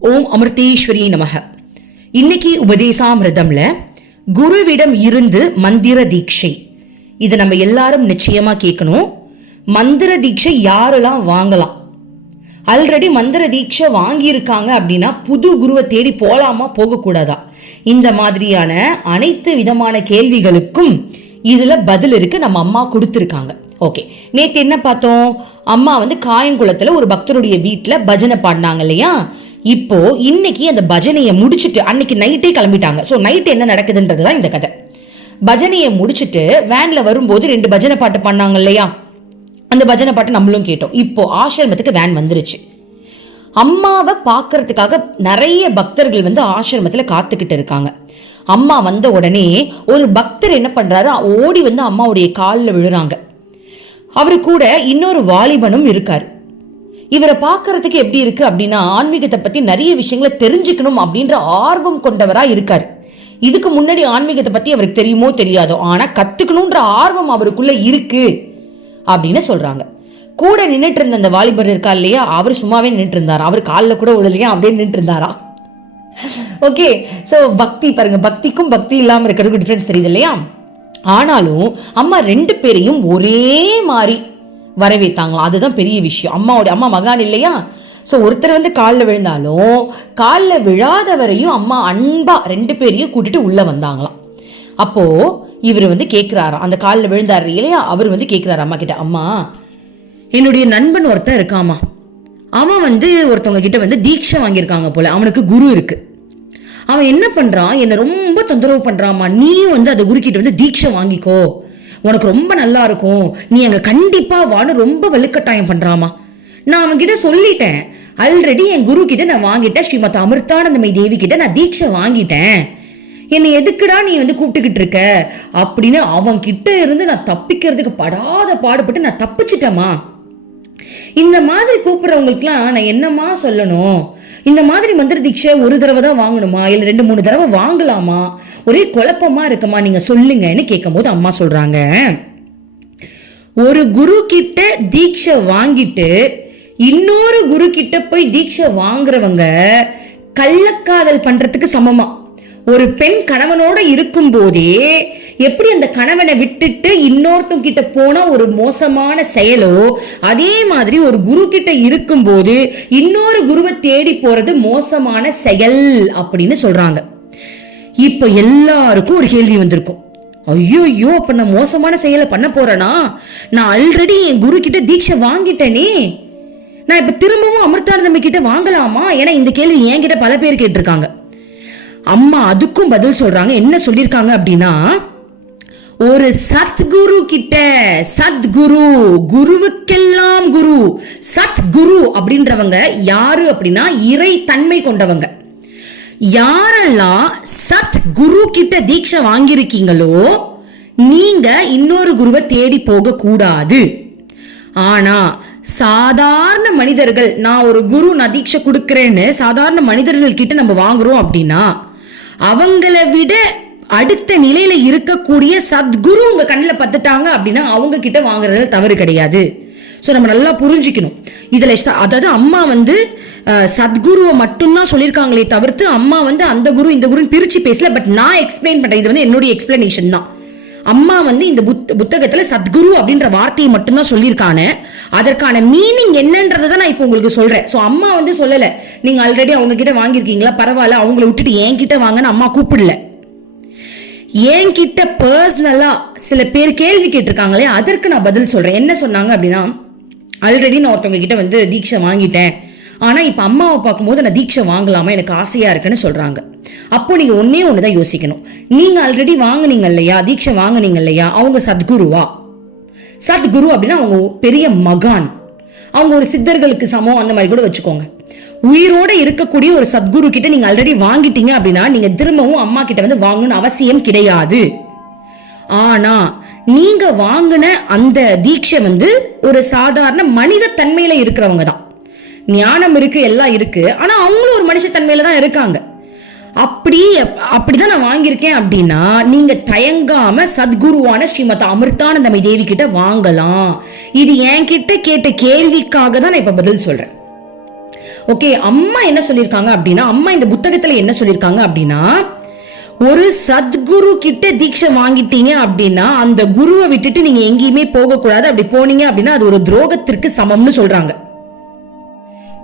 ஓம் அமிர்தேஸ்வரி நமக. இன்னைக்கு உபதேசாமிரதம்ல குருவிடம் இருந்து மந்திர தீட்சை. இதை நம்ம எல்லாரும் நிச்சயமா கேட்கணும் மந்திர தீட்சை யாரெல்லாம் வாங்கலாம்? ஆல்ரெடி மந்திர தீட்சை வாங்கியிருக்காங்க அப்படின்னா புது குருவை தேடி போகலாமா போகக்கூடாதா? இந்த மாதிரியான அனைத்து விதமான கேள்விகளுக்கும் இதில் பதில் இருக்கு நம்ம அம்மா கொடுத்துருக்காங்க. ஓகே நேற்று என்ன பார்த்தோம்? அம்மா வந்து காயங்குளத்துல ஒரு பக்தருடைய வீட்டில் பஜனை பாடினாங்க இல்லையா? இப்போ இன்னைக்கு அந்த பஜனையை முடிச்சுட்டு அன்னைக்கு நைட்டே கிளம்பிட்டாங்க. ஸோ நைட் என்ன நடக்குதுன்றது தான் இந்த கதை. பஜனையை முடிச்சுட்டு வேன்ல வரும்போது ரெண்டு பஜனை பாட்டு பண்ணாங்க இல்லையா? அந்த பஜனை பாட்டு நம்மளும் கேட்டோம். இப்போ ஆசிரமத்துக்கு வேன் வந்துருச்சு. அம்மாவை பார்க்கறதுக்காக நிறைய பக்தர்கள் வந்து ஆசிரமத்தில் காத்துக்கிட்டு இருக்காங்க. அம்மா வந்த உடனே ஒரு பக்தர் என்ன பண்றாரு? ஓடி வந்து அம்மாவுடைய காலில் விழுறாங்க. அவரு கூட இன்னொரு வாலிபனும் இருக்காரு. இவரை பார்க்கறதுக்கு எப்படி இருக்கு அப்படின்னா ஆன்மீகத்தை பத்தி நிறைய விஷயங்களை தெரிஞ்சுக்கணும் அப்படின்ற ஆர்வம் கொண்டவரா இருக்காரு. இதுக்கு முன்னாடி ஆன்மீகத்தை பத்தி அவருக்கு தெரியுமோ தெரியாதோ ஆனா கத்துக்கணும்ன்ற ஆர்வம் அவருக்குள்ள இருக்கு அப்படின்னு சொல்றாங்க. கூட நின்றுட்டு இருந்த அந்த வாலிபர் இருக்கா இல்லையா? அவர் சும்மாவே நின்றுட்டு இருந்தாரா? அவர் காலில் கூட விழலையா? அப்படியே நின்றுட்டு இருந்தாரா? ஓகே ஸோ பக்தி பாருங்க பக்திக்கும் பக்தி இல்லாம இருக்கிறதுக்கு டிஃபரன்ஸ் தெரியுது இல்லையா? ஆனாலும் அம்மா ரெண்டு பேரையும் ஒரே மாதிரி வரவேத்தாங்களாம். அதுதான் பெரிய விஷயம். அம்மாவோட அம்மா மகான் இல்லையா? ஸோ ஒருத்தர் வந்து காலில் விழுந்தாலும் காலில் விழாதவரையும் அம்மா அன்பா ரெண்டு பேரையும் கூட்டிட்டு உள்ளே வந்தாங்களாம். அப்போ இவர் வந்து கேட்குறாராம் அந்த காலில் விழுந்தாரு இல்லையா? அவர் வந்து கேட்குறாரு அம்மா கிட்ட அம்மா என்னுடைய நண்பன் ஒருத்தன் இருக்காமா அவன் வந்து ஒருத்தவங்க கிட்ட வந்து தீட்சை வாங்கியிருக்காங்க போல. அவனுக்கு குரு இருக்கு. அவன் என்ன பண்றான்? என்னை ரொம்ப தொந்தரவு பண்றாமா நீயும் வந்து அந்த குருக்கிட்ட வந்து தீட்சை வாங்கிக்கோ. உனக்கு ரொம்ப நல்லா இருக்கும். நீ அங்கே கண்டிப்பாக வான்னு ரொம்ப வலுக்கட்டாயம் பண்ணுறாமா நான் அவன் சொல்லிட்டேன். ஆல்ரெடி என் குரு கிட்ட நான் வாங்கிட்டேன். ஸ்ரீமத் அமிர்தானந்தமை தேவி கிட்ட நான் தீட்சை வாங்கிட்டேன். என்னை எதுக்குடா நீ வந்து கூப்பிட்டுக்கிட்டு இருக்க? அப்படின்னு அவன் கிட்ட இருந்து நான் தப்பிக்கிறதுக்கு படாத பாடுபட்டு நான் தப்பிச்சிட்டேமா இந்த மாதிரி கூப்பிடுறவங்களுக்குலாம் நான் என்னமா சொல்லணும்? இந்த மாதிரி மந்திர தீட்சை ஒரு தடவை தான் வாங்கணுமா? இல்ல ரெண்டு மூணு தடவை வாங்கலாமா? ஒரே குழப்பமா இருக்குமா? நீங்க சொல்லுங்கன்னு கேட்கும்போது அம்மா சொல்றாங்க. ஒரு குரு கிட்ட தீட்சை வாங்கிட்டு இன்னொரு குரு கிட்ட போய் தீட்சை வாங்குறவங்க கள்ளக்காதல் பண்றதுக்கு சமமா? ஒரு பெண் கணவனோட இருக்கும் போதே எப்படி அந்த கணவனை விட்டுட்டு இன்னொருத்தவங்க கிட்ட போனா ஒரு மோசமான செயலோ அதே மாதிரி ஒரு குரு கிட்ட இருக்கும்போது இன்னொரு குருவை தேடி போறது மோசமான செயல் அப்படின்னு சொல்றாங்க. இப்ப எல்லாருக்கும் ஒரு கேள்வி வந்திருக்கும். ஐயோ ஐயோ அப்ப நான் மோசமான செயலை பண்ண போறேனா? நான் ஆல்ரெடி என் குரு கிட்ட தீட்சை வாங்கிட்டேனே. நான் இப்ப திரும்பவும் அமிர்தானந்தமி கிட்ட வாங்கலாமா? ஏன்னா இந்த கேள்வி என்கிட்ட பல பேர் கேட்டிருக்காங்க. அம்மா அதுக்கும் பதில் சொல்றாங்க. என்ன சொல்லியிருக்காங்க அப்படின்னா ஒரு சத்குரு கிட்ட சத்குரு குருவுக்கெல்லாம் குரு சத்குரு அப்படின்றவங்க யாரு அப்படின்னா இறை தன்மை கொண்டவங்க. யாரெல்லாம் சத் குரு கிட்ட தீட்சை வாங்கியிருக்கீங்களோ நீங்க இன்னொரு குருவை தேடி போக கூடாது. ஆனா சாதாரண மனிதர்கள் நான் ஒரு குரு நான் தீட்சை கொடுக்கறேன்னு சாதாரண மனிதர்கள் கிட்ட நம்ம வாங்குறோம் அப்படின்னா அவங்கள விட அடுத்த நிலையில இருக்கக்கூடிய சத்குரு உங்க கண்ணில் பத்துட்டாங்க அப்படின்னா அவங்க கிட்ட வாங்குறதுல தவறு கிடையாது. ஸோ நம்ம நல்லா புரிஞ்சுக்கணும். இதில் அதாவது அம்மா வந்து சத்குருவை மட்டும்தான் சொல்லியிருக்காங்களே தவிர்த்து அம்மா வந்து அந்த குரு இந்த குருன்னு பிரிச்சு பேசல பட் நான் எக்ஸ்பிளைன் பண்ணுறேன் இது வந்து என்னுடைய எக்ஸ்பிளனேஷன் தான். அம்மா வந்து இந்த புத் புத்தகத்துல சத்குரு அப்படின்ற வார்த்தையை மட்டும்தான் சொல்லியிருக்காங்க. அதற்கான மீனிங் என்னன்றதை தான் நான் இப்போ உங்களுக்கு சொல்றேன். ஸோ அம்மா வந்து சொல்லலை. நீங்க ஆல்ரெடி அவங்க கிட்ட வாங்கியிருக்கீங்களா? பரவாயில்ல. அவங்கள விட்டுட்டு என்கிட்ட வாங்கன்னு அம்மா கூப்பிடல. என்கிட்ட பர்சனலா சில பேர் கேள்வி கேட்டிருக்காங்களே அதற்கு நான் பதில் சொல்றேன். என்ன சொன்னாங்க அப்படின்னா ஆல்ரெடி நான் ஒருத்தவங்க கிட்ட வந்து தீட்சை வாங்கிட்டேன். ஆனா இப்ப அம்மாவை பார்க்கும்போது நான் தீட்சை வாங்கலாமா? எனக்கு ஆசையா இருக்குன்னு சொல்றாங்க. அப்போ நீங்க ஒன்னே ஒண்ணுதான் யோசிக்கணும். நீங்க ஆல்ரெடி வாங்குனீங்க இல்லையா? தீட்சை வாங்குனீங்க இல்லையா? அவங்க சத்குருவா? சத்குரு அப்படின்னா அவங்க பெரிய மகான். அவங்க ஒரு சித்தர்களுக்கு சமம் அந்த மாதிரி கூட வச்சுக்கோங்க. உயிரோட இருக்கக்கூடிய ஒரு சத்குரு கிட்ட நீங்க ஆல்ரெடி வாங்கிட்டீங்க அப்படின்னா நீங்க திரும்பவும் அம்மா கிட்ட வந்து வாங்கணும்னு அவசியம் கிடையாது. ஆனா நீங்க வாங்கின அந்த தீட்சை வந்து ஒரு சாதாரண மனித தன்மையில இருக்கிறவங்க தான். ஞானம் இருக்கு எல்லாம் இருக்கு. ஆனா அவங்களும் ஒரு மனுஷத்தன்மையில தான் இருக்காங்க. அப்படி அப்படிதான் நான் வாங்கியிருக்கேன் அப்படின்னா நீங்க தயங்காம சத்குருவான ஸ்ரீமத் அமிர்தானந்தமை தேவி கிட்ட வாங்கலாம். இது என்கிட்ட கேட்ட கேள்விக்காக தான் நான் இப்ப பதில் சொல்றேன். ஓகே அம்மா என்ன சொல்லியிருக்காங்க அப்படின்னா அம்மா இந்த புத்தகத்துல என்ன சொல்லியிருக்காங்க அப்படின்னா ஒரு சத்குரு கிட்ட தீட்சை வாங்கிட்டீங்க அப்படின்னா அந்த குருவை விட்டுட்டு நீங்க எங்கேயுமே போகக்கூடாது. அப்படி போனீங்க அப்படின்னா அது ஒரு துரோகத்திற்கு சமம்னு சொல்றாங்க.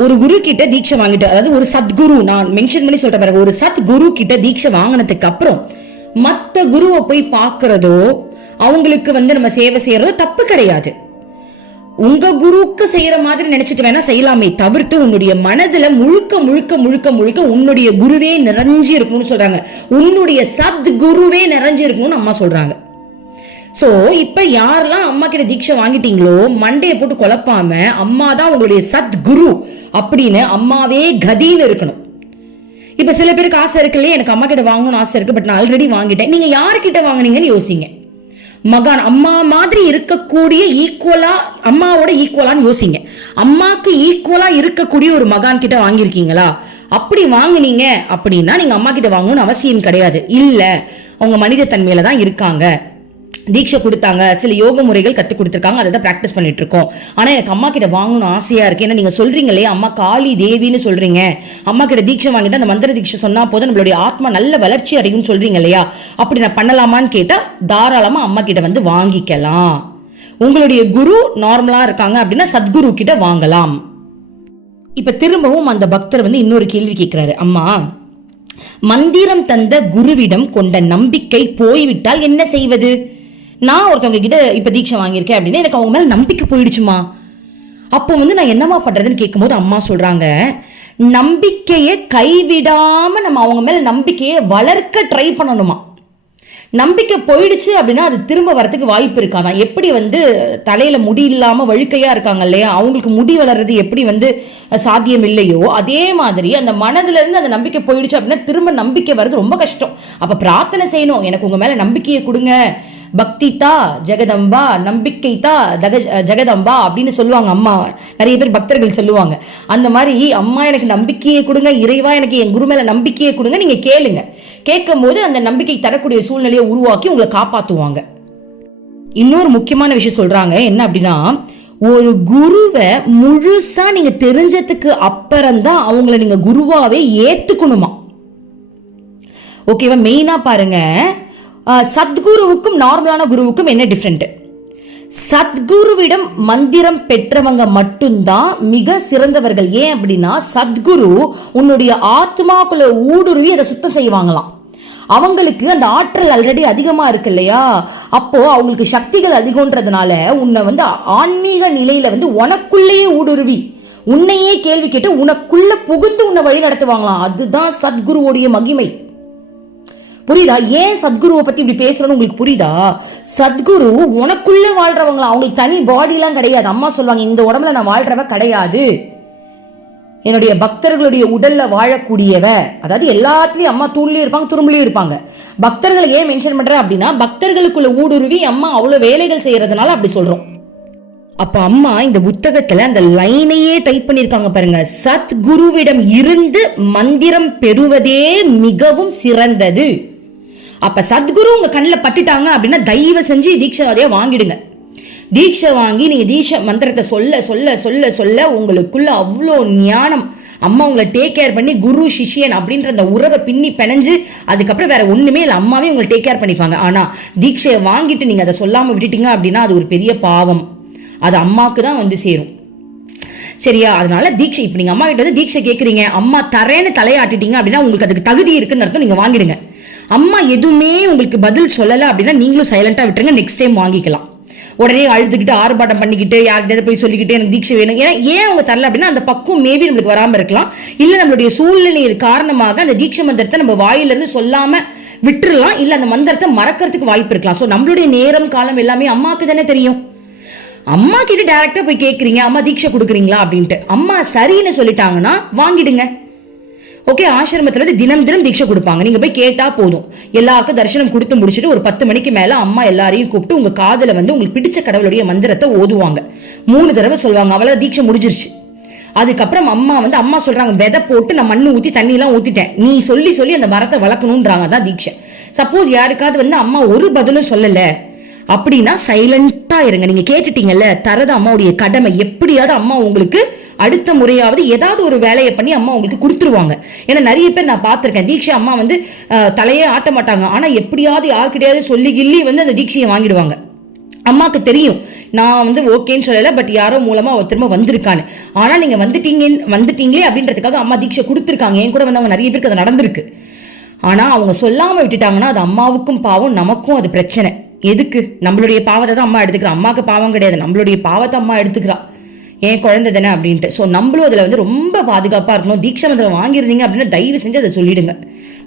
ஒரு குரு கிட்ட தீட்சை வாங்கிட்டு அதாவது ஒரு சத்குரு நான் மென்ஷன் பண்ணி சொல்ற பாருங்க ஒரு சத் குரு கிட்ட தீட்சை வாங்கினதுக்கு அப்புறம் மற்ற குருவை போய் பார்க்கறதோ அவங்களுக்கு வந்து நம்ம சேவை செய்யறதோ தப்பு கிடையாது. உங்க குருவுக்கு செய்யற மாதிரி நினைச்சிட்டு வேணா செய்யலாமே தவிர்த்து உன்னுடைய மனதுல முழுக்க முழுக்க முழுக்க முழுக்க உன்னுடைய குருவே நிறைஞ்சு இருக்கணும்னு சொல்றாங்க. உன்னுடைய சத் குருவே நிறைஞ்சு இருக்கணும்னு அம்மா சொல்றாங்க. ஸோ இப்போ யாரெல்லாம் அம்மா கிட்ட தீட்சை வாங்கிட்டீங்களோ மண்டையை போட்டு குழப்பாம அம்மா தான் உங்களுடைய சத் குரு அப்படின்னு அம்மாவே கதின்னு இருக்கணும். இப்போ சில பேருக்கு ஆசை இருக்கு இல்லையா? எனக்கு அம்மா கிட்ட வாங்கணும்னு ஆசை இருக்கு பட் நான் ஆல்ரெடி வாங்கிட்டேன். நீங்க யார்கிட்ட வாங்குனீங்கன்னு யோசிங்க. மகான் அம்மா மாதிரி இருக்கக்கூடிய ஈக்குவலா அம்மாவோட ஈக்குவலான்னு யோசிங்க. அம்மாக்கு ஈக்குவலா இருக்கக்கூடிய ஒரு மகான் கிட்ட வாங்கியிருக்கீங்களா? அப்படி வாங்குனீங்க அப்படின்னா நீங்க அம்மா கிட்ட வாங்கணும்னு அவசியம் கிடையாது. இல்ல அவங்க மனித தன்மையில தான் இருக்காங்க. தீட்சை கொடுத்தாங்க. சில யோக முறைகள் கற்றுக் கொடுத்துருக்காங்க. அதை தான் ப்ராக்டிஸ் பண்ணிட்டு இருக்கோம். ஆனால் எனக்கு அம்மா கிட்ட வாங்கணும்னு ஆசையாக இருக்கு. ஏன்னா நீங்கள் சொல்றீங்களே அம்மா காளி தேவின்னு சொல்றீங்க. அம்மா கிட்ட தீட்சை வாங்கிட்டு அந்த மந்திர தீட்சை சொன்னா போதும். நம்மளுடைய ஆத்மா நல்ல வளர்ச்சி அடையும்னு சொல்றீங்க இல்லையா? அப்படி நான் பண்ணலாமான்னு கேட்டால் தாராளமாக அம்மா கிட்ட வந்து வாங்கிக்கலாம். உங்களுடைய குரு நார்மலாக இருக்காங்க அப்படின்னா சத்குரு கிட்ட வாங்கலாம். இப்போ திரும்பவும் அந்த பக்தர் வந்து இன்னொரு கேள்வி கேட்குறாரு அம்மா மந்திரம் தந்த குருவிடம் கொண்ட நம்பிக்கை போய்விட்டால் என்ன செய்வது? நான் ஒருத்தவங்க கிட்ட இப்ப தீட்சை வாங்கியிருக்கேன் அப்படின்னா எனக்கு அவங்க மேல நம்பிக்கை போயிடுச்சுமா? அப்போ வந்து நான் என்னமா பண்றதுன்னு கேட்கும்போது அம்மா சொல்றாங்க நம்பிக்கையை கைவிடாம நம்ம அவங்க மேல நம்பிக்கையை வளர்க்க ட்ரை பண்ணணுமா? நம்பிக்கை போயிடுச்சு அப்படின்னா அது திரும்ப வரதுக்கு வாய்ப்பு இருக்காதான் எப்படி வந்து தலையில முடி இல்லாம வழுக்கையா இருக்காங்க இல்லையா? அவங்களுக்கு முடி வளர்றது எப்படி வந்து சாத்தியம் இல்லையோ? அதே மாதிரி அந்த மனதுல இருந்து அந்த நம்பிக்கை போயிடுச்சு அப்படின்னா திரும்ப நம்பிக்கை வர்றது ரொம்ப கஷ்டம். அப்ப பிரார்த்தனை செய்யணும். எனக்கு உங்க மேல நம்பிக்கையை கொடுங்க. பக்தி தா ஜெகதம்பா நம்பிக்கை தா ஜக ஜெகதம்பா அப்படின்னு சொல்லுவாங்க அம்மா நிறைய பேர் பக்தர்கள் சொல்லுவாங்க. அந்த மாதிரி அம்மா எனக்கு நம்பிக்கையை கொடுங்க இறைவா எனக்கு என் குரு மேல நம்பிக்கையை கொடுங்க நீங்க கேளுங்க. கேட்கும் போது அந்த நம்பிக்கை தரக்கூடிய சூழ்நிலையை உருவாக்கி உங்களை காப்பாத்துவாங்க. இன்னொரு முக்கியமான விஷயம் சொல்றாங்க என்ன அப்படின்னா ஒரு குருவை முழுசா நீங்க தெரிஞ்சதுக்கு அப்புறம் தான் அவங்கள நீங்க குருவாவே ஏத்துக்கணுமா? ஓகேவா மெயினா பாருங்க. சத்குருவுக்கும் நார்மலான குருவுக்கும் என்ன டிஃப்ரெண்ட் சத்குருவிடம் மந்திரம் பெற்றவங்க மட்டும்தான் மிக சிறந்தவர்கள். ஏன் அப்படின்னா சத்குரு உன்னுடைய ஆத்மாக்குள்ள ஊடுருவி அதை சுத்தம் செய்வாங்களாம். அவங்களுக்கு அந்த ஆற்றல் ஆல்ரெடி அதிகமா இருக்கு இல்லையா? அப்போ அவங்களுக்கு சக்திகள் அதிகம்ன்றதுனால உன்னை வந்து ஆன்மீக நிலையில வந்து உனக்குள்ளேயே ஊடுருவி உன்னையே கேள்வி கேட்டு உனக்குள்ள புகுந்து உன்னை வழி நடத்துவாங்களாம் அதுதான் சத்குருவோடைய மகிமை. புரியுதா? ஏன் சத்குருவை பத்தி இப்படி பேசுறோம்னு உங்களுக்கு புரியுதா? சத்குரு உனக்குள்ள வாழ்றவங்களா? அவங்களுக்கு தனி பாடிலாம் கிடையாது. அம்மா சொல்லுவாங்க இந்த உடம்புல நான் வாழ்றவ கிடையாது. என்னுடைய பக்தர்களுடைய உடல்ல வாழக்கூடியவ. அதாவது எல்லாத்துலயும் அம்மா தூண்லயும் இருப்பாங்க துரும்புலயும் இருப்பாங்க. பக்தர்களை ஏன் மென்ஷன் பண்ற அப்படின்னா பக்தர்களுக்குள்ள ஊடுருவி அம்மா அவ்வளவு வேலைகள் செய்யறதுனால அப்படி சொல்றோம். அப்ப அம்மா இந்த புத்தகத்துல அந்த லைனையே டைப் பண்ணிருக்காங்க பாருங்க. சத்குருவிடம் இருந்து மந்திரம் பெறுவதே மிகவும் சிறந்தது. அப்ப சத்குரு உங்க கண்ணில் பட்டுட்டாங்க அப்படின்னா தயவு செஞ்சு தீட்சைவாதியா வாங்கிடுங்க. தீட்சை வாங்கி நீங்க தீட்சை மந்திரத்தை சொல்ல சொல்ல சொல்ல சொல்ல உங்களுக்குள்ள அவ்வளோ ஞானம். அம்மா உங்களை டேக் கேர் பண்ணி குரு சிஷ்யன் அப்படின்ற அந்த உறவை பின்னி பிணைஞ்சு அதுக்கப்புறம் வேற ஒண்ணுமே இல்லை அம்மாவே உங்களை டேக் கேர் பண்ணிப்பாங்க. ஆனா தீட்சையை வாங்கிட்டு நீங்க அதை சொல்லாம விட்டுட்டீங்க அப்படின்னா அது ஒரு பெரிய பாவம். அது அம்மாவுக்கு தான் வந்து சேரும். சரியா? அதனால தீட்சை இப்போ நீங்கள் அம்மா கிட்ட வந்து தீட்சை கேட்குறீங்க அம்மா தரேன்னு தலையாட்டிட்டீங்க அப்படின்னா உங்களுக்கு அதுக்கு தகுதி இருக்குன்னு அர்த்தம் நீங்கள் வாங்கிடுங்க. அம்மா எதுவுமே உங்களுக்கு பதில் சொல்லலை அப்படின்னா நீங்களும் சைலண்ட்டாக விட்டுருங்க. நெக்ஸ்ட் டைம் வாங்கிக்கலாம். உடனே அழுதுகிட்டு ஆர்ப்பாட்டம் பண்ணிக்கிட்டு யார்கிட்ட போய் சொல்லிக்கிட்டு எனக்கு தீட்சை வேணும். ஏன்னா ஏன் அவங்க தரல அப்படின்னா அந்த பக்குவம் மேபி நம்மளுக்கு வராமல் இருக்கலாம். இல்லை நம்மளுடைய சூழ்நிலையின் காரணமாக அந்த தீட்சை மந்திரத்தை நம்ம வாயிலிருந்து சொல்லாமல் விட்டுறலாம். இல்லை அந்த மந்திரத்தை மறக்கிறதுக்கு வாய்ப்பு இருக்கலாம். ஸோ நம்மளுடைய நேரம் காலம் எல்லாமே அம்மாவுக்கு தானே தெரியும். அம்மா கிட்ட டேரக்டா போய் கேட்குறீங்க அம்மா தீட்சை கொடுக்குறீங்களா அப்படின்ட்டு. அம்மா சரின்னு சொல்லிட்டாங்கன்னா வாங்கிடுங்க. ஓகே ஆசிரமத்தில் வந்து தினம் தினம் தீட்சை கொடுப்பாங்க. நீங்கள் போய் கேட்டால் போதும். எல்லாருக்கும் தரிசனம் கொடுத்து முடிச்சுட்டு ஒரு பத்து மணிக்கு மேலே அம்மா எல்லாரையும் கூப்பிட்டு உங்கள் காதில் வந்து உங்களுக்கு பிடிச்ச கடவுளுடைய மந்திரத்தை ஓதுவாங்க. மூணு தடவை சொல்லுவாங்க. அவ்வளோ தீட்சை முடிஞ்சிருச்சு. அதுக்கப்புறம் அம்மா வந்து அம்மா சொல்கிறாங்க விதை போட்டு நான் மண்ணு ஊற்றி தண்ணியெலாம் ஊற்றிட்டேன் நீ சொல்லி சொல்லி அந்த மரத்தை வளர்க்கணுன்றாங்க தான் தீட்சை. சப்போஸ் யாருக்காவது வந்து அம்மா ஒரு பதிலும் சொல்லலை அப்படின்னா சைலண்ட்டாக இருங்க. நீங்கள் கேட்டுட்டீங்கல்ல தரது அம்மாவுடைய கடமை. எப்படியாவது அம்மா உங்களுக்கு அடுத்த முறையாவது ஏதாவது ஒரு வேலையை பண்ணி அம்மா உங்களுக்கு கொடுத்துருவாங்க. ஏன்னா நிறைய பேர் நான் பார்த்துருக்கேன். தீட்சை அம்மா வந்து தலையே ஆட்ட மாட்டாங்க. ஆனால் எப்படியாவது யார்கிட்டயாவது சொல்லி கிள்ளி வந்து அந்த தீட்சையை வாங்கிடுவாங்க. அம்மாவுக்கு தெரியும். நான் வந்து ஓகேன்னு சொல்லலை பட் யாரோ மூலமாக அவர் திரும்ப வந்திருக்கான்னு. ஆனால் நீங்கள் வந்துட்டீங்க வந்துட்டீங்களே அப்படின்றதுக்காக அம்மா தீட்சை கொடுத்துருக்காங்க. என் கூட வந்து அவங்க நிறைய பேருக்கு அது நடந்திருக்கு. ஆனால் அவங்க சொல்லாமல் விட்டுட்டாங்கன்னா அது அம்மாவுக்கும் பாவம் நமக்கும் அது பிரச்சனை. எதுக்கு? நம்மளுடைய பாவத்தை தான் அம்மா எடுத்துக்கிறா. அம்மாவுக்கு பாவம் கிடையாது. நம்மளுடைய பாவத்தை அம்மா எடுத்துக்கிறா. ஏன் குழந்தை தானே அப்படின்ட்டு. ஸோ நம்மளும் அதில் வந்து ரொம்ப பாதுகாப்பாக இருக்கணும். தீட்சா மந்திரம் வாங்கியிருந்தீங்க அப்படின்னா தயவு செஞ்சு அதை சொல்லிடுங்க.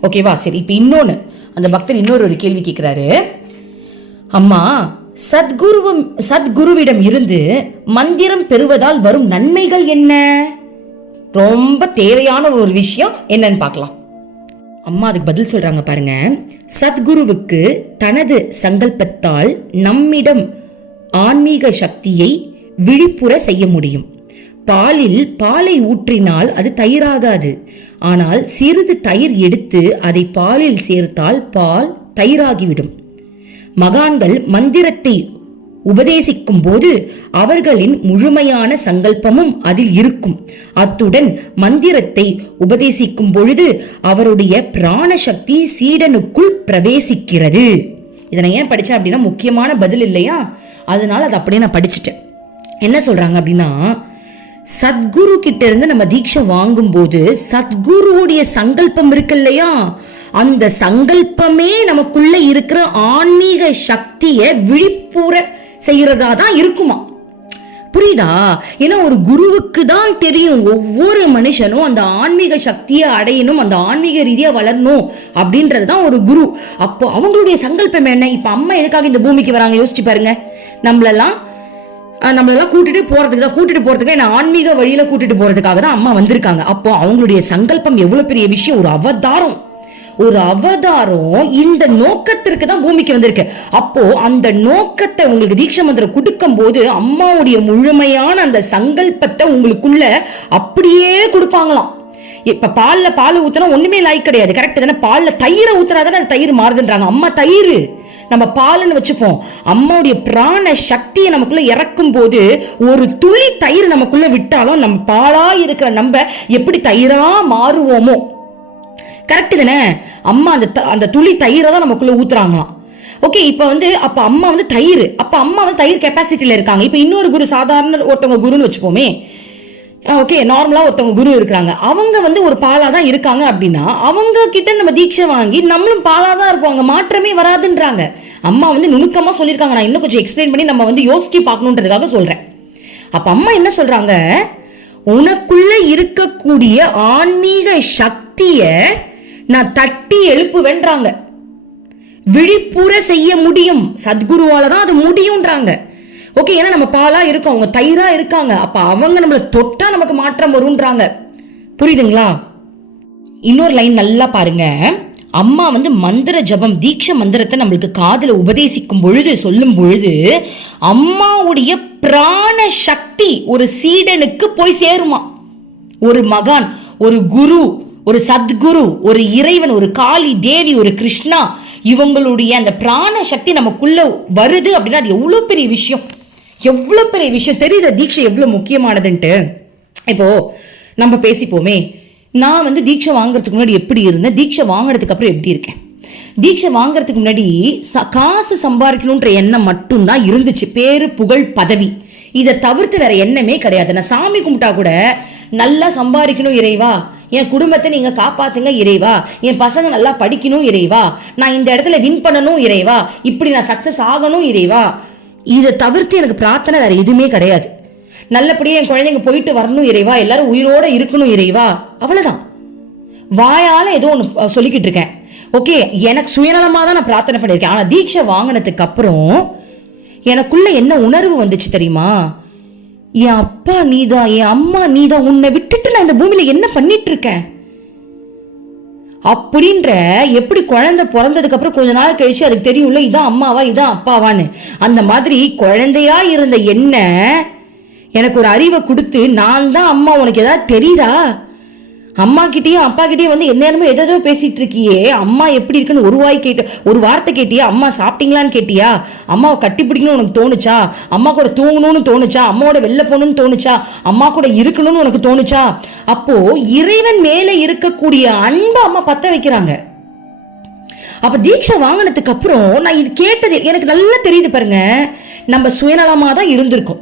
ஓகேவா சரி இப்போ இன்னொன்று அந்த பக்தர் இன்னொரு ஒரு கேள்வி கேட்குறாரு அம்மா சத்குருவும் சத்குருவிடம் இருந்து மந்திரம் பெறுவதால் வரும் நன்மைகள் என்ன? ரொம்ப தேவையான ஒரு விஷயம் என்னன்னு பார்க்கலாம். அம்மா அதுக்கு பதில் சொல்றாங்க பாருங்க. சத்குருவுக்கு தனது சங்கல்பத்தால் நம்மிடம் ஆன்மீக சக்தியை விழிப்புற செய்ய முடியும். பாலில் பாலை ஊற்றினால் அது தயிராகாது. ஆனால் சிறிது தயிர் எடுத்து அதை பாலில் சேர்த்தால் பால் தயிராகிவிடும். மகான்கள் மந்திரத்தை உபதேசிக்கும் போது அவர்களின் முழுமையான சங்கல்பமும் அதில் இருக்கும். அத்துடன் மந்திரத்தை உபதேசிக்கும் பொழுது அவருடைய பிராண சக்தி சீடனுக்குள் பிரவேசிக்கிறது. இதனை ஏன் படித்தேன் அப்படின்னா முக்கியமான பதில் இல்லையா? அதனால அதை அப்படியே நான் படிச்சுட்டேன். என்ன சொல்றாங்க அப்படின்னா சத்குரு கிட்ட இருந்து நம்ம தீட்சை வாங்கும்போது சத்குருவுடைய சங்கல்பம் இருக்கு இல்லையா? அந்த சங்கல்பமே நமக்குள்ள இருக்கிற ஆன்மீக சக்தியை விழிப்புற செய்யறதா தான் இருக்குமா? புரியுதா? ஏன்னா ஒரு குருவுக்கு தான் தெரியும் ஒவ்வொரு மனுஷனும் அந்த ஆன்மீக சக்தியை அடையணும் அந்த ஆன்மீக ரீதியாக வளரணும் அப்படின்றது தான் ஒரு குரு. அப்போ அவங்களுடைய சங்கல்பம் என்ன? இப்போ அம்மா எதுக்காக இந்த பூமிக்கு வராங்க? யோசிச்சு பாருங்க. நம்மளெல்லாம் நம்மளெல்லாம் கூட்டிட்டு போறதுக்கு தான் கூட்டிட்டு போறதுக்கு என்ன ஆன்மீக வழியில கூட்டிட்டு போறதுக்காக தான் அம்மா வந்திருக்காங்க. அப்போ அவங்களுடைய சங்கல்பம் எவ்வளவு பெரிய விஷயம்? ஒரு அவதாரம். ஒரு அவதாரம் இந்த நோக்கத்திற்கு தான் பூமிக்கு வந்திருக்கு. அப்போ அந்த நோக்கத்தை உங்களுக்கு தீட்ச மந்திரம் கொடுக்கும் போது அம்மாவுடைய முழுமையான அந்த சங்கல்பத்தை உங்களுக்குள்ள அப்படியே கொடுப்பாங்களாம். இப்ப பாலில் பால் ஊத்துனா ஒண்ணுமே லாய்க் கிடையாது. கரெக்ட் தானே? பாலில் தயிரை ஊத்துனாதானே அந்த தயிர் மாறுதுன்றாங்க. அம்மா தயிர். நம்ம பாலுன்னு வச்சுப்போம். அம்மாவுடைய பிராண சக்தியை நமக்குள்ள இறக்கும் போது ஒரு துளி தயிர் நமக்குள்ள விட்டாலும் நம்ம பாலா இருக்கிற நம்ம எப்படி தயிரா மாறுவோமோ? கரெக்டு தானே? அம்மா அந்த த- அந்த துளி தயிரை தான் நமக்குள்ள ஊத்துறாங்களாம். ஓகே இப்போ வந்து அப்போ அம்மா வந்து தயிர். அப்போ அம்மா வந்து தயிர் கெப்பாசிட்டியில் இருக்காங்க. இப்போ இன்னொரு குரு சாதாரண ஒருத்தவங்க குருன்னு வச்சுப்போமே. ஓகே நார்மலா ஒருத்தவங்க குரு இருக்கிறாங்க. அவங்க வந்து ஒரு பாலா தான் இருக்காங்க அப்படின்னா அவங்க கிட்ட நம்ம தீட்சை வாங்கி நம்மளும் பாலா தான் இருப்போம். அங்க மாற்றமே வராதுன்றாங்க. அம்மா வந்து நுணுக்கமா சொல்லியிருக்காங்க. நான் இன்னும் கொஞ்சம் எக்ஸ்பிளைன் பண்ணி நம்ம வந்து யோசிச்சு பார்க்கணுன்றதுக்காக சொல்றேன். அப்ப அம்மா என்ன சொல்றாங்க? உனக்குள்ள இருக்கக்கூடிய ஆன்மீக சக்திய நான் தட்டி எழுப்புவேன்றாங்க. விழிப்புற செய்ய முடியும். சத்குருவால தான் அது முடியும்ன்றாங்க. ஓகே ஏன்னா நம்ம பாலா இருக்கோம் அவங்க தயிரா இருக்காங்க. அப்ப அவங்க நம்மளை தொட்டா நமக்கு மாற்றம் வரும்ன்றாங்க. புரியுதுங்களா? இன்னொரு லைன் நல்லா பாருங்க. அம்மா வந்து மந்திர ஜபம் தீட்ச மந்திரத்தை நம்மளுக்கு காதில் உபதேசிக்கும் பொழுது சொல்லும் பொழுது அம்மாவுடைய பிராண சக்தி ஒரு சீடனுக்கு போய் சேருமா? ஒரு மகான் ஒரு குரு ஒரு சத்குரு ஒரு இறைவன் ஒரு காளி தேவி ஒரு கிருஷ்ணா இவங்களுடைய அந்த பிராண சக்தி நமக்குள்ள வருது அப்படின்னா அது எவ்வளோ பெரிய விஷயம். எவ்வளோ பெரிய விஷயம் தெரியுது? தீட்சை எவ்வளவு முக்கியமானதுன்ட்டு? இப்போ நம்ம பேசிப்போமே. நான் வந்து தீட்சை வாங்குறதுக்கு முன்னாடி எப்படி இருந்தேன்? தீட்சை வாங்குறதுக்கு அப்புறம் எப்படி இருக்கேன்? தீட்சை வாங்குறதுக்கு முன்னாடி ச- காசு சம்பாதிக்கணுன்ற எண்ணம் மட்டும்தான் இருந்துச்சு. பேரு புகழ் பதவி. இதை தவிர்த்து வேற எண்ணமே கிடையாது. நான் சாமி கும்பிட்டா கூட நல்லா சம்பாதிக்கணும் இறைவா. என் குடும்பத்தை நீங்க காப்பாத்துங்க இறைவா. என் பசங்க நல்லா படிக்கணும் இறைவா. நான் இந்த இடத்துல வின் பண்ணணும் இறைவா. இப்படி நான் சக்சஸ் ஆகணும் இறைவா. இதை தவிர்த்து எனக்கு பிரார்த்தனை வேற எதுவுமே கிடையாது. நல்லபடியாக என் குழந்தைங்க போயிட்டு வரணும் இறைவா எல்லாரும் உயிரோட இருக்கணும் இறைவா அவ்வளவுதான். வாயால ஏதோ ஒன்று சொல்லிக்கிட்டு இருக்கேன். ஓகே எனக்கு சுயநலமாக தான் நான் பிரார்த்தனை பண்ணியிருக்கேன். ஆனால் தீட்சை வாங்கினதுக்கு அப்புறம் எனக்குள்ள என்ன உணர்வு வந்துச்சு தெரியுமா? என் அப்பா நீதான் என் அம்மா நீதான் உன்னை விட்டுட்டு நான் இந்த பூமியில என்ன பண்ணிட்டு இருக்கேன்? அப்படின்ற எப்படி குழந்தை பிறந்ததுக்கு அப்புறம் கொஞ்ச நாள் கழிச்சு அதுக்கு தெரியும்ல இதான் அம்மாவா இதான் அப்பாவான்னு? அந்த மாதிரி குழந்தையா இருந்த என்ன எனக்கு ஒரு அறிவை கொடுத்து நான் தான் அம்மா உனக்கு ஏதாவது தெரியுதா? அம்மா கிட்டயும் அப்பா கிட்டயும் வந்து என்னென்னமோ எதோ பேசிட்டு இருக்கியே. அம்மா எப்படி இருக்குன்னு ஒரு வாய் கேட்டு ஒரு வார்த்தை கேட்டியா? அம்மா சாப்பிட்டீங்களான்னு கேட்டியா? அம்மாவை கட்டி பிடிக்கணும்னு உனக்கு தோணுச்சா? அம்மா கூட தூங்கணும்னு தோணுச்சா? அம்மாவோட வெளில போகணும்னு தோணுச்சா? அம்மா கூட இருக்கணும்னு உனக்கு தோணுச்சா? அப்போ இறைவன் மேல இருக்கக்கூடிய அன்பை அம்மா பத்த வைக்கிறாங்க. அப்ப தீட்சை வாங்கினதுக்கு அப்புறம் நான் இது கேட்டது எனக்கு நல்லா தெரியுது பாருங்க. நம்ம சுயநலமா தான் இருந்திருக்கோம்.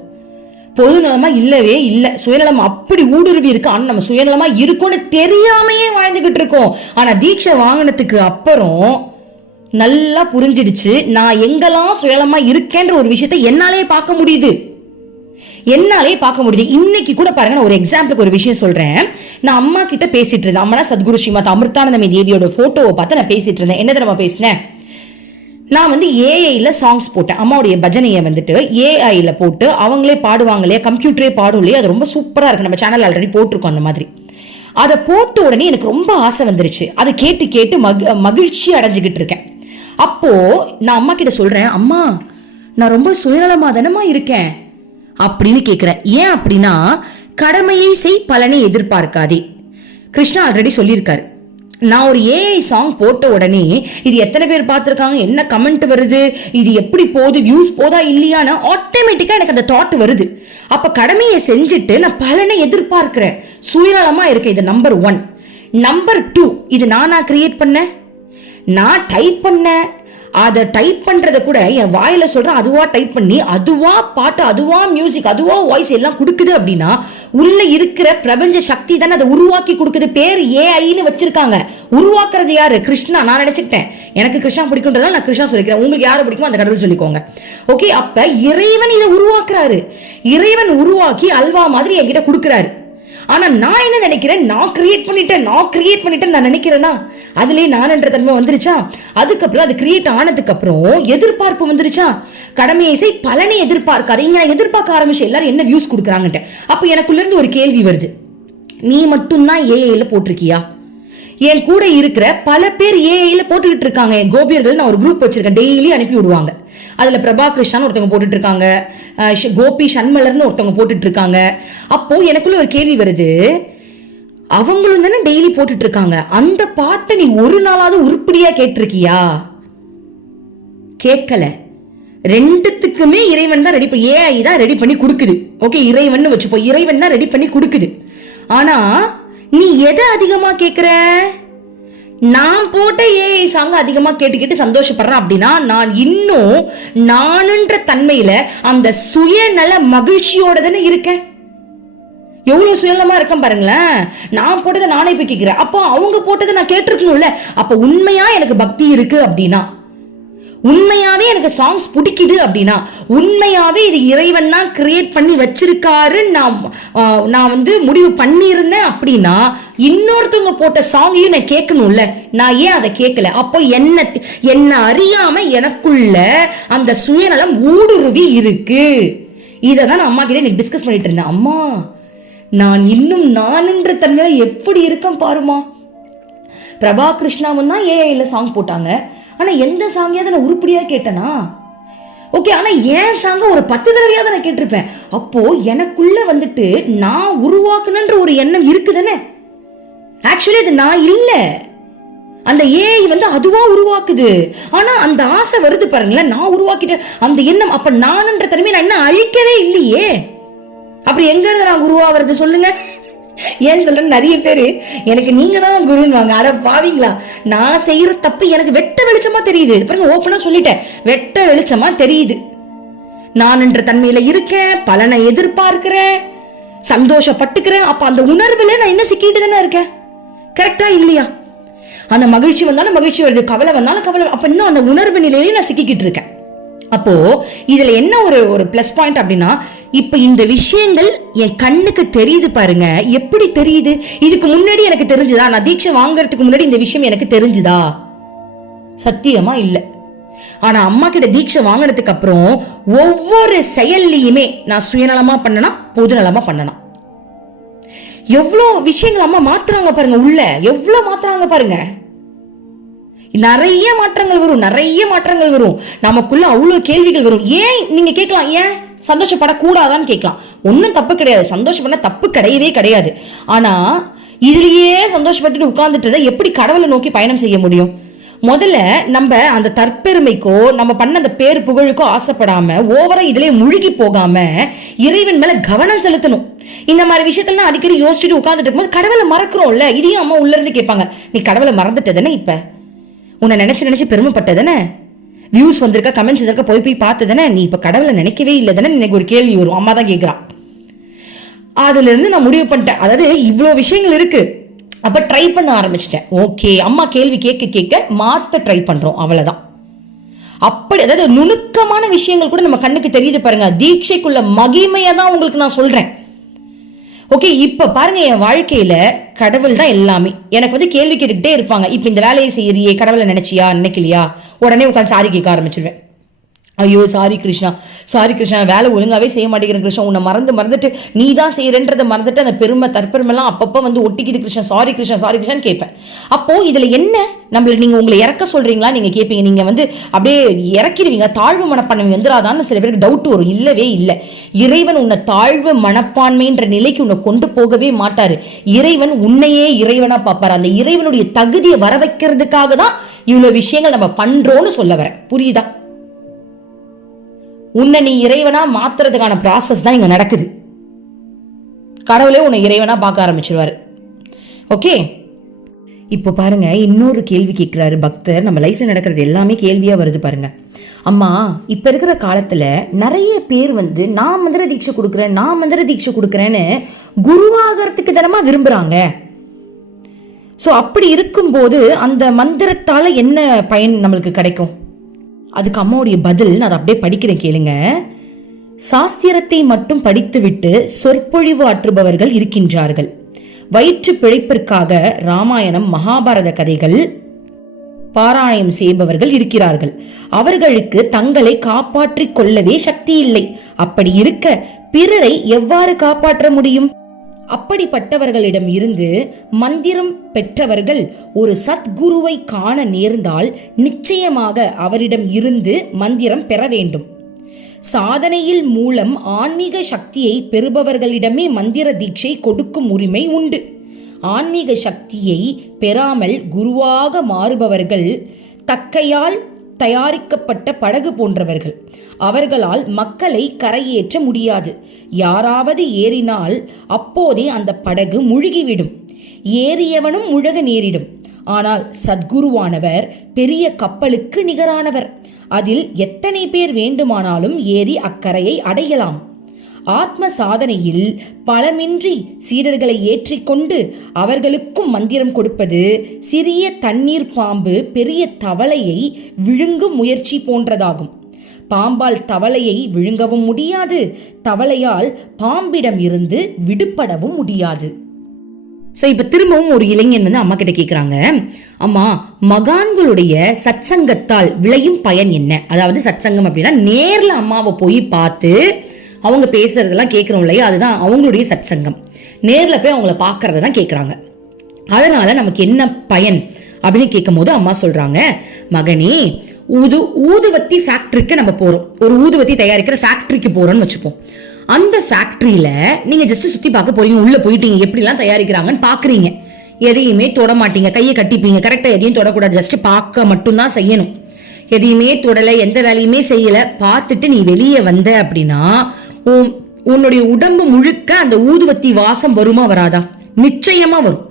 பொதுநலமா இல்லவே இல்லை. சுயநலம் அப்படி ஊடுருவி இருக்கு. ஆனால் நம்ம சுயநலமா இருக்கோன்னு தெரியாமையே வாழ்ந்துகிட்டு இருக்கோம். ஆனா தீட்சை வாங்கினதுக்கு அப்புறம் நல்லா புரிஞ்சிடுச்சு. நான் எங்கெல்லாம் சுயநலமா இருக்கேன்ற ஒரு விஷயத்தை என்னாலே பார்க்க முடியுது. என்னாலே பார்க்க முடியுது. இன்னைக்கு கூட பாருங்க நான் ஒரு எக்ஸாம்பிளுக்கு ஒரு விஷயம் சொல்றேன். நான் அம்மா கிட்ட பேசிட்டு இருந்தேன். அம்மா சத்குரு ஸ்ரீமாத் அமிர்தானந்தமி தேவியோட போட்டோவை பார்த்து நான் பேசிட்டு இருந்தேன். என்ன தெரியுமா பேசினேன் நான் வந்து ஏஐயில் சாங்ஸ் போட்டேன். அம்மாவுடைய பஜனையை வந்துட்டு ஏஐயில் போட்டு அவங்களே பாடுவாங்க இல்லையா? கம்ப்யூட்டரே பாடும் இல்லையா? அது ரொம்ப சூப்பராக இருக்குது நம்ம சேனல் ஆல்ரெடி போட்டிருக்கோம் அந்த மாதிரி. அதை போட்ட உடனே எனக்கு ரொம்ப ஆசை வந்துருச்சு. அதை கேட்டு கேட்டு மக மகிழ்ச்சி அடைஞ்சிக்கிட்டு இருக்கேன். அப்போது நான் அம்மா கிட்ட சொல்கிறேன் அம்மா நான் ரொம்ப சுயநலமாக தானமா இருக்கேன்? அப்படின்னு கேட்குறேன் ஏன் அப்படின்னா கடமையை செய் பலனை எதிர்பார்க்காதே. கிருஷ்ணா ஆல்ரெடி சொல்லியிருக்காரு. நான் ஒரு ஏஐ சாங் போட்ட உடனே இது எத்தனை பேர் பார்த்துருக்காங்க? என்ன கமெண்ட் வருது? இது எப்படி போகுது? வியூஸ் போதா இல்லையான்னு ஆட்டோமேட்டிக்காக எனக்கு அந்த தாட் வருது. அப்போ கடமையை செஞ்சுட்டு நான் பலனை எதிர்பார்க்கிறேன். சுயநலமாக இருக்கேன். இது நம்பர் ஒன் நம்பர் டூ இது நானா கிரியேட் பண்ணேன்? நான் டைப் பண்ணேன். அதை டைப் பண்ணுறத கூட என் வாயில் சொல்கிறேன் அதுவாக டைப் பண்ணி அதுவாக பாட்டு அதுவாக மியூசிக் அதுவாக வாய்ஸ் எல்லாம் கொடுக்குது அப்படின்னா உள்ளே இருக்கிற பிரபஞ்ச சக்தி தானே அதை உருவாக்கி கொடுக்குது. பேர் ஏஐன்னு வச்சுருக்காங்க. உருவாக்குறது யாரு? கிருஷ்ணா. நான் நினச்சிக்கிட்டேன். எனக்கு கிருஷ்ணா பிடிக்குன்றதால நான் கிருஷ்ணா சொல்லிக்கிறேன். உங்களுக்கு யாரை பிடிக்குமோ அந்த கடவுள் சொல்லிக்கோங்க. ஓகே அப்போ இறைவன் இதை உருவாக்குறாரு. இறைவன் உருவாக்கி அல்வா மாதிரி என்கிட்ட கொடுக்குறாரு. ஆனா நான் என்ன நினைக்கிறேன்? நான் கிரியேட் பண்ணிட்டேன் நான் கிரியேட் பண்ணிட்டேன் நான் நினைக்கிறேன்னா அதுலயே நான் என்ற தன்மை வந்துருச்சா? அதுக்கப்புறம் அது கிரியேட் ஆனதுக்கு அப்புறம் எதிர்பார்ப்பு வந்துருச்சா? கடமையை செய் பலனை எதிர்பார்க்காது. இங்க நான் எதிர்பார்க்க ஆரம்பிச்சு எல்லாரும் என்ன வியூஸ் கொடுக்குறாங்கன்ட்டு. அப்ப எனக்குள்ள இருந்து ஒரு கேள்வி வருது. நீ மட்டும்தான் ஏஏல போட்டிருக்கியா? என் கூட இருக்கிற பல பேர் ஏஐல போட்டுக்கிட்டு இருக்காங்க. என் கோபியர்கள் நான் ஒரு குரூப் வச்சிருக்கேன். டெய்லி அனுப்பி விடுவாங்க. அதுல பிரபா கிருஷ்ணான்னு ஒருத்தவங்க போட்டுட்டு இருக்காங்க. ஷ- கோபி சண்மலர்னு ஒருத்தவங்க போட்டுட்டு இருக்காங்க. அப்போ எனக்குள்ள ஒரு கேள்வி வருது. அவங்களும் தானே டெய்லி போட்டுட்டு இருக்காங்க. அந்த பாட்டை நீ ஒரு நாளாவது உருப்படியா கேட்டிருக்கியா? கேட்கல. ரெண்டுத்துக்குமே இறைவன் தான் ரெடி பண்ணி ஏஐ தான் ரெடி பண்ணி கொடுக்குது. ஓகே இறைவன் வச்சுப்போம். இறைவன் தான் ரெடி பண்ணி கொடுக்குது. ஆனா நீ எதை அதிகமா கேக்குற? நான் போட்ட ஏஐ சாங் அதிகமா கேட்டு கேட்டு சந்தோஷப்படுறேன் அப்படின்னா நான் இன்னும் நானுன்ற தன்மையில அந்த சுயநல மகிழ்ச்சியோட தானே இருக்கேன். எவ்வளோ சுயநலமாக இருக்கேன் பாருங்களேன். நான் போட்டதை நானே போய் கேட்குறேன் அப்போ அவங்க போட்டதை நான் கேட்டிருக்கணும்ல. அப்போ உண்மையாக எனக்கு பக்தி இருக்குது அப்படின்னா உண்மையாவே எனக்கு சாங்ஸ் பிடிக்குது அப்படின்னா உண்மையாவே இது இறைவன் தான் கிரியேட் பண்ணி வச்சிருக்காரு நான் நான் வந்து முடிவு பண்ணியிருந்தேன் அப்படின்னா இன்னொருத்தவங்க போட்ட சாங்கையும் நான் கேட்கணும்ல. நான் ஏன் அதை கேட்கல? அப்போ என்ன என்ன அறியாம எனக்குள்ள அந்த சுயநலம் ஊடுருவி இருக்கு. இதை தான் நான் அம்மா கிட்ட டிஸ்கஸ் பண்ணிட்டு இருந்தேன். அம்மா நான் இன்னும் நானுன்ற தன்மையில எப்படி இருக்கேன் பாருமா பிரபா கிருஷ்ணாவும் தான் ஏஐயில் சாங் போட்டாங்க. ஆனா எந்த சாங்கையாவது நான் உருப்படியாக கேட்டேனா? ஓகே ஆனா ஏன் சாங்க ஒரு பத்து தடவையாவது நான் கேட்டிருப்பேன். அப்போ எனக்குள்ள வந்துட்டு நான் உருவாக்கணுன்ற ஒரு எண்ணம் இருக்குதானே ஆக்சுவலி அது நான் இல்லை. அந்த ஏஐ வந்து அதுவா உருவாக்குது. ஆனா அந்த ஆசை வருது பாருங்களேன் நான் உருவாக்கிட்டேன். அந்த எண்ணம் அப்ப நானுன்ற தனிமையை நான் இன்னும் அழிக்கவே இல்லையே. அப்படி எங்க இருந்து நான் உருவாகிறது சொல்லுங்க. ஏன் சொல்றேன் நிறைய பேர் எனக்கு நீங்க தான் குருன்னுவாங்க. அட பாவீங்களா? நான் செய்யற தப்பு எனக்கு வெட்ட வெளிச்சமா தெரியுது. பாருங்க ஓப்பனா சொல்லிட்டேன். வெட்ட வெளிச்சமா தெரியுது. நான் என்ற தன்மையில இருக்கேன் பலனை எதிர்பார்க்கிறேன் சந்தோஷப்பட்டுக்கிறேன். அப்ப அந்த உணர்வுல நான் என்ன சிக்கிட்டு தானே இருக்கேன்? கரெக்டா இல்லையா? அந்த மகிழ்ச்சி வந்தாலும் மகிழ்ச்சி வருது கவலை வந்தாலும் கவலை அப்ப இன்னும் அந்த உணர்வு நிலையிலேயே நான் சிக்கிக்கிட்டு இருக்கேன். அப்போ இதுல என்ன ஒரு ஒரு பிளஸ் பாயிண்ட் அப்படின்னா இப்ப இந்த விஷயங்கள் என் கண்ணுக்கு தெரியுது பாருங்க. எப்படி தெரியுது? இதுக்கு முன்னாடி எனக்கு தெரிஞ்சுதா? நான் தீட்சை வாங்குறதுக்கு முன்னாடி இந்த விஷயம் எனக்கு தெரிஞ்சுதா? சத்தியமா இல்ல. ஆனா அம்மா கிட்ட தீட்சை வாங்கினதுக்கு அப்புறம் ஒவ்வொரு செயல்லையுமே நான் சுயநலமா பண்ணனா பொதுநலமா பண்ணனா. எவ்வளோ விஷயங்கள் அம்மா மாத்துறாங்க பாருங்க உள்ள. எவ்வளோ மாத்துறாங்க பாருங்க. நிறைய மாற்றங்கள் வரும் நிறைய மாற்றங்கள் வரும். நமக்குள்ள அவ்வளோ கேள்விகள் வரும். ஏன் நீங்க கேட்கலாம்? ஏன்? சந்தோஷப்படக்கூடாதான்னு கேட்கலாம். ஒன்றும் தப்பு கிடையாது. சந்தோஷப்பட தப்பு கிடையவே கிடையாது. ஆனா இதுலயே சந்தோஷப்பட்டுட்டு உட்கார்ந்துட்டு இருந்தா எப்படி கடவுளை நோக்கி பயணம் செய்ய முடியும்? முதல்ல நம்ம அந்த தற்பெருமைக்கோ நம்ம பண்ண அந்த பேர் புகழுக்கோ ஆசைப்படாம ஓவரா இதுலயே முழுகி போகாம இறைவன் மேல கவனம் செலுத்தணும். இந்த மாதிரி விஷயத்தெல்லாம் அடிக்கடி யோசிச்சுட்டு உட்காந்துட்டு இருக்கும்போது கடவுளை மறக்கிறோம்ல? இதையும் அம்மா உள்ள இருந்து கேட்பாங்க. நீ கடவுளை மறந்துட்டதுன்னு இப்ப? உன்னை நினைச்சு நினைச்சு பெருமைப்பட்டதானே வியூஸ் வந்திருக்கா கமெண்ட்ஸ் வந்திருக்கா போய் போய் பார்த்து தானே நீ இப்போ கடவுளை நினைக்கவே இல்லை தானே எனக்கு ஒரு கேள்வி வரும். அம்மா தான் கேட்குறான் அதுலேருந்து நான் முடிவு பண்ணிட்டேன். அதாவது இவ்வளோ விஷயங்கள் இருக்குது அப்போ ட்ரை பண்ண ஆரம்பிச்சிட்டேன். ஓகே அம்மா கேள்வி கேட்க கேட்க மாற்ற ட்ரை பண்ணுறோம் அவ்வளோதான் அப்படி அதாவது நுணுக்கமான விஷயங்கள் கூட நம்ம கண்ணுக்கு தெரியுது பாருங்க. தீட்சைக்குள்ள மகிமையை தான் உங்களுக்கு நான் சொல்கிறேன் ஓகே இப்போ பாருங்க என் வாழ்க்கையில கடவுள் தான் எல்லாமே. எனக்கு வந்து கேள்வி கேட்டுக்கிட்டே இருப்பாங்க இப்போ இந்த வேலையை செய்யறியே கடவுளை நினைச்சியா நினைக்கலையா? உடனே உட்காந்து சாரி கேட்க ஆரம்பிச்சிருவேன். ஐயோ சாரி கிருஷ்ணா. சாரி கிருஷ்ணா வேலை ஒழுங்காவே செய்ய மாட்டேங்கிறேன் கிருஷ்ணா. உன்னை மறந்து மறந்துட்டு நீ தான் செய்கிறன்றதை மறந்துட்டு அந்த பெருமை தற்பெருமைலாம் அப்பப்போ வந்து ஒட்டிக்குது கிருஷ்ணா. சாரி கிருஷ்ணா சாரி கிருஷ்ணான்னு கேட்பேன். அப்போது இதில் என்ன நம்மள நீங்கள் உங்களை இறக்க சொல்கிறீங்களா நீங்கள் கேட்பீங்க நீங்கள் வந்து அப்படியே இறக்கிடுவீங்க. தாழ்வு மனப்பான்மை வந்துடாதான்னு சில பேருக்கு டவுட் வரும். இல்லவே இல்லை. இறைவன் உன்னை தாழ்வு மனப்பான்மைன்ற நிலைக்கு உன்னை கொண்டு போகவே மாட்டார். இறைவன் உன்னையே இறைவனாக பார்ப்பாரு. அந்த இறைவனுடைய தகுதியை வர வைக்கிறதுக்காக தான் இவ்வளோ விஷயங்கள் நம்ம பண்ணுறோன்னு சொல்ல வரேன். புரியுதா? உன்னை நீ இறைவனா மாத்துறதுக்கான ப்ராசஸ் தான் இங்க நடக்குது. கடவுளே உன்னை இறைவனா பார்க்க ஆரம்பிச்சிருவாரு. ஓகே இப்போ பாருங்க இன்னொரு கேள்வி கேட்குறாரு பக்தர். நம்ம லைஃப்ல நடக்கிறது எல்லாமே கேள்வியா வருது பாருங்க. அம்மா இப்போ இருக்கிற காலத்துல நிறைய பேர் வந்து நான் மந்திர தீட்சை கொடுக்குறேன் நான் மந்திர தீட்சை கொடுக்குறேன்னு குருவாகிறதுக்கு தினமா விரும்புறாங்க. ஸோ அப்படி இருக்கும்போது அந்த மந்திரத்தால என்ன பயன் நம்மளுக்கு கிடைக்கும்? அதுக்கு அம்மாவுடைய பதில் நான் அதை அப்படியே படிக்கிறேன் கேளுங்க. சாஸ்திரத்தை மட்டும் படித்துவிட்டு சொற்பொழிவு ஆற்றுபவர்கள் இருக்கின்றார்கள். வயிற்று பிழைப்பிற்காக ராமாயணம் மகாபாரத கதைகள் பாராயணம் செய்பவர்கள் இருக்கிறார்கள். அவர்களுக்கு தங்களை காப்பாற்றிக் கொள்ளவே சக்தி இல்லை அப்படி இருக்க பிறரை எவ்வாறு காப்பாற்ற முடியும்? அப்படிப்பட்டவர்களிடம் இருந்து மந்திரம் பெற்றவர்கள் ஒரு சத்குருவை காண நேர்ந்தால் நிச்சயமாக அவரிடம் இருந்து மந்திரம் பெற வேண்டும். சாதனையில் மூலம் ஆன்மீக சக்தியை பெறுபவர்களிடமே மந்திர தீட்சை கொடுக்கும் உரிமை உண்டு. ஆன்மீக சக்தியை பெறாமல் குருவாக மாறுபவர்கள் தக்கையால் தயாரிக்கப்பட்ட படகு போன்றவர்கள். அவர்களால் மக்களை கரையேற்ற முடியாது. யாராவது ஏறினால் அப்போதே அந்த படகு முழுகிவிடும். ஏறியவனும் முழுக நேரிடும். ஆனால் சத்குருவானவர் பெரிய கப்பலுக்கு நிகரானவர். அதில் எத்தனை பேர் வேண்டுமானாலும் ஏறி அக்கரையை அடையலாம். ஆத்ம சாதனையில் பலமின்றி சீடர்களை ஏற்றிக்கொண்டு அவர்களுக்கும் மந்திரம் கொடுப்பது சிறிய தண்ணீர் பாம்பு பெரிய தவளையை விழுங்கும் முயற்சி போன்றதாகும். பாம்பால் தவளையை விழுங்கவும் முடியாது தவளையால் பாம்பிடம் இருந்து விடுபடவும் முடியாது. ஸோ இப்போ திரும்பவும் ஒரு இளைஞன் வந்து அம்மா கிட்ட கேட்குறாங்க அம்மா மகான்களுடைய சத்சங்கத்தால் விளையும் பயன் என்ன? அதாவது சத்சங்கம் அப்படின்னா நேரில் அம்மாவை போய் பார்த்து அவங்க பேசுறதெல்லாம் கேட்குறோம் இல்லையா? அதுதான் அவங்களுடைய சத்சங்கம். நேரில் போய் அவங்கள பார்க்கறத தான் கேட்குறாங்க அதனால நமக்கு என்ன பயன் அப்படின்னு கேட்கும்போது அம்மா சொல்றாங்க மகனே ஊது ஊதுவத்தி ஃபேக்ட்ரிக்கு நம்ம போறோம். ஒரு ஊதுவத்தி தயாரிக்கிற ஃபேக்ட்ரிக்கு போறோம்னு வச்சுப்போம். அந்த ஃபேக்ட்ரியில நீங்க ஜஸ்ட் சுத்தி பார்க்க போறீங்க. உள்ள போயிட்டீங்க. எப்படிலாம் தயாரிக்கிறாங்கன்னு பாக்குறீங்க. எதையுமே தொட மாட்டீங்க. கையை கட்டிப்பீங்க. கரெக்டா எதையும் தொடக்கூடாது. ஜஸ்ட் பார்க்க மட்டும்தான் செய்யணும். எதையுமே தொடலை. எந்த வேலையுமே செய்யல. பார்த்துட்டு நீ வெளியே வந்த அப்படின்னா உன்னுடைய உடம்பு முழுக்க அந்த ஊதுவத்தி வாசம் வருமா வராதா? நிச்சயமா வரும்.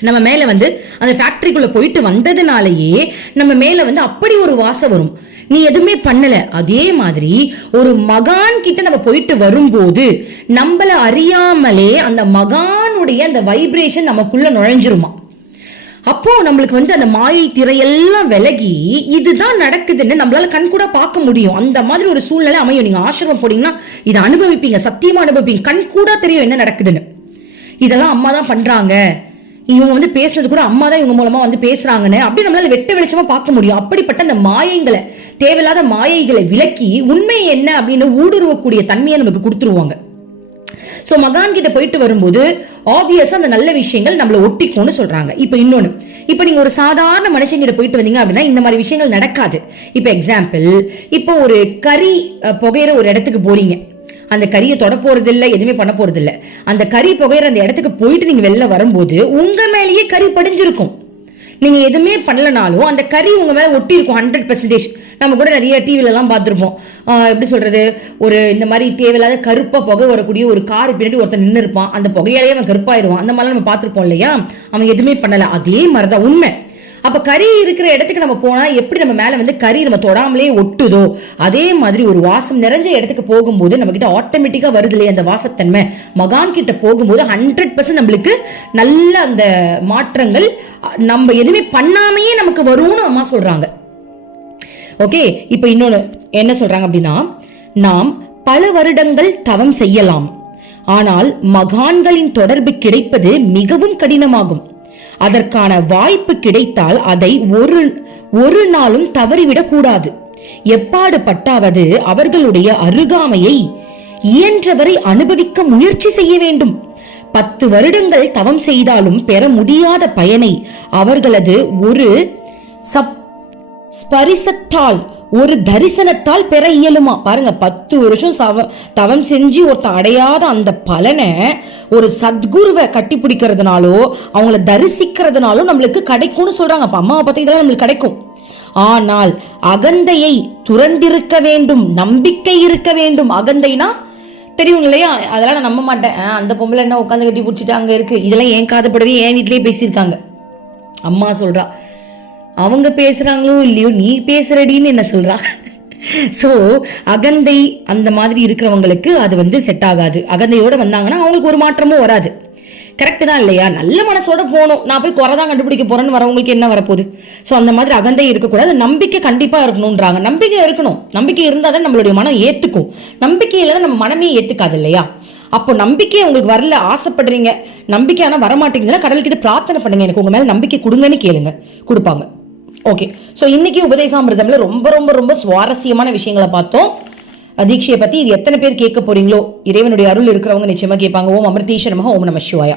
நம்ம மேல வந்து அந்த ஃபேக்டரிக்குள்ள போயிட்டு வந்ததுனாலயே நம்ம மேல வந்து அப்படி ஒரு வாசம் வரும். நீ எதுவுமே பண்ணல. அதே மாதிரி ஒரு மகான் கிட்ட நம்ம போயிட்டு வரும்போது நம்மள அறியாமலே அந்த மகானுடைய அந்த வைப்ரேஷன் நமக்குள்ள நுழைஞ்சிருமா? அப்போ நம்மளுக்கு வந்து அந்த மாயை திரையெல்லாம் விலகி இதுதான் நடக்குதுன்னு நம்மளால கண் கூட பார்க்க முடியும். அந்த மாதிரி ஒரு சூழ்நிலை அமையும். நீங்க ஆசிரமம் போனீங்கன்னா இதை அனுபவிப்பீங்க. சத்தியமா அனுபவிப்பீங்க. கண் கூட தெரியும் என்ன நடக்குதுன்னு. இதெல்லாம் அம்மா தான் பண்றாங்க. இவங்க வந்து பேசுறது கூட அம்மா தான் இவங்க மூலமா வந்து பேசுறாங்கன்னு அப்படி நம்மளால வெட்ட வெளிச்சமா பார்க்க முடியும். அப்படிப்பட்ட அந்த மாயங்களை தேவையில்லாத மாயைகளை விலக்கி உண்மை என்ன அப்படின்னு ஊடுருவக்கூடிய தன்மையை நமக்கு கொடுத்துருவாங்க. ஸோ மகான் கிட்ட போயிட்டு வரும்போது ஆப்வியஸாக அந்த நல்ல விஷயங்கள் நம்மள ஒட்டிக்கும்னு சொல்கிறாங்க இப்போ இன்னொன்று இப்போ நீங்கள் ஒரு சாதாரண மனுஷங்கிட்ட போயிட்டு வந்தீங்க அப்படின்னா இந்த மாதிரி விஷயங்கள் நடக்காது. இப்போ எக்ஸாம்பிள் இப்போ ஒரு கறி புகையிற ஒரு இடத்துக்கு போறீங்க. அந்த கறியை தொட போறது இல்லை எதுவுமே பண்ண போறது இல்லை அந்த கறி புகையிற அந்த இடத்துக்கு போயிட்டு நீங்க வெளில வரும்போது உங்க மேலேயே கறி படிஞ்சிருக்கும். நீங்க எதுவுமே பண்ணலனாலும் அந்த கறி உங்க மேல ஒட்டி இருக்கும் ஹண்ட்ரட் பெர்சன்டேஜ் நம்ம கூட நிறைய டிவில எல்லாம் பார்த்துருப்போம் எப்படி சொல்றது? ஒரு இந்த மாதிரி தேவையில்லாத கருப்பா புகை வரக்கூடிய ஒரு கார் பின்னாடி ஒருத்தன் நின்று இருப்பான் அந்த புகையாலேயே அவன் கருப்பாயிடுவான். அந்த மாதிரிலாம் நம்ம பார்த்துருப்போம் இல்லையா? அவன் எதுவுமே பண்ணல. அதே மாதிரிதான் உண்மை. அப்போ கறி இருக்கிற இடத்துக்கு நம்ம போனால் எப்படி நம்ம மேலே வந்து கறி நம்ம தொடாமலே ஒட்டுதோ? அதே மாதிரி ஒரு வாசம் நிறைஞ்ச இடத்துக்கு போகும்போது நம்மக்கிட்ட ஆட்டோமேட்டிக்காக வருது இல்லையா அந்த வாசத்தன்மை? மகான் கிட்ட போகும்போது ஹண்ட்ரட் பர்சன்ட் நம்மளுக்கு நல்ல அந்த மாற்றங்கள் நம்ம எதுவுமே பண்ணாமையே நமக்கு வரும்னு அம்மா சொல்கிறாங்க ஓகே இப்போ இன்னொன்று என்ன சொல்கிறாங்க அப்படின்னா நாம் பல வருடங்கள் தவம் செய்யலாம். ஆனால் மகான்களின் தொடர்பு கிடைப்பது மிகவும் கடினமாகும். அதற்கான வாய்ப்பு கிடைத்தால் அதை ஒரு ஒரு நாளும் தவறிவிடக் கூடாது. எப்பாடு பட்டாவது அவர்களுடைய அருகாமையை இயன்றவரை அனுபவிக்க முயற்சி செய்ய வேண்டும். பத்து வருடங்கள் தவம் செய்தாலும் பெற முடியாத பயனை அவர்களது ஒரு சப் ஸ்பரிசத்தால் ஒரு தரிசனத்தால் பெற இயலுமா? பாருங்க பத்து வருஷம் சவ தவம் செஞ்சு ஒருத்தன் அடையாத அந்த பலனை ஒரு சத்குருவை கட்டி பிடிக்கிறதுனாலோ அவங்கள தரிசிக்கிறதுனாலோ நம்மளுக்கு கிடைக்கும்னு சொல்றாங்க. அப்ப அம்மாவை பத்தி இதெல்லாம் நம்மளுக்கு கிடைக்கும். ஆனால் அகந்தையை துறந்திருக்க வேண்டும் நம்பிக்கை இருக்க வேண்டும். அகந்தைனா தெரியும் இல்லையா? அதெல்லாம் நான் நம்ப மாட்டேன். அந்த பொம்பளை என்ன உட்காந்து கட்டி பிடிச்சிட்டு அங்கே இருக்கு. இதெல்லாம் ஏன் காதப்படவே என் வீட்லயே பேசியிருக்காங்க? அம்மா சொல்றா அவங்க பேசுறாங்களோ இல்லையோ நீ பேசுறடின்னு என்ன சொல்றா? ஸோ அகந்தை அந்த மாதிரி இருக்கிறவங்களுக்கு அது வந்து செட் ஆகாது. அகந்தையோட வந்தாங்கன்னா அவங்களுக்கு ஒரு மாற்றமும் வராது. கரெக்டு தான் இல்லையா? நல்ல மனசோட போகணும். நான் போய் குறை தான் கண்டுபிடிக்க போறேன்னு வரவங்களுக்கு என்ன வரப்போகுது? ஸோ அந்த மாதிரி அகந்தை இருக்கக்கூடாது. நம்பிக்கை கண்டிப்பா இருக்கணும்ன்றாங்க. நம்பிக்கை இருக்கணும். நம்பிக்கை இருந்தால் தான் நம்மளுடைய மனம் ஏத்துக்கும். நம்பிக்கை இல்லைன்னா நம்ம மனமே ஏத்துக்காது இல்லையா? அப்போ நம்பிக்கை உங்களுக்கு வரல ஆசைப்படுறீங்க நம்பிக்கை ஆனால் வரமாட்டேங்குதுன்னா கடவுள்கிட்ட பிரார்த்தனை பண்ணுங்க. எனக்கு உங்க மேல நம்பிக்கை கொடுங்கன்னு கேளுங்க. கொடுப்பாங்க. ஓகே ஸோ இன்னைக்கு உபதேசாமிர்தம்ல ரொம்ப ரொம்ப ரொம்ப சுவாரஸ்யமான விஷயங்களை பார்த்தோம். தீட்சையை பற்றி இது எத்தனை பேர் கேட்க போறீங்களோ? இறைவனுடைய அருள் இருக்கிறவங்க நிச்சயமாக கேட்பாங்க. ஓம் அமிர்தீஷ நமக ஓம் நம சிவாயா.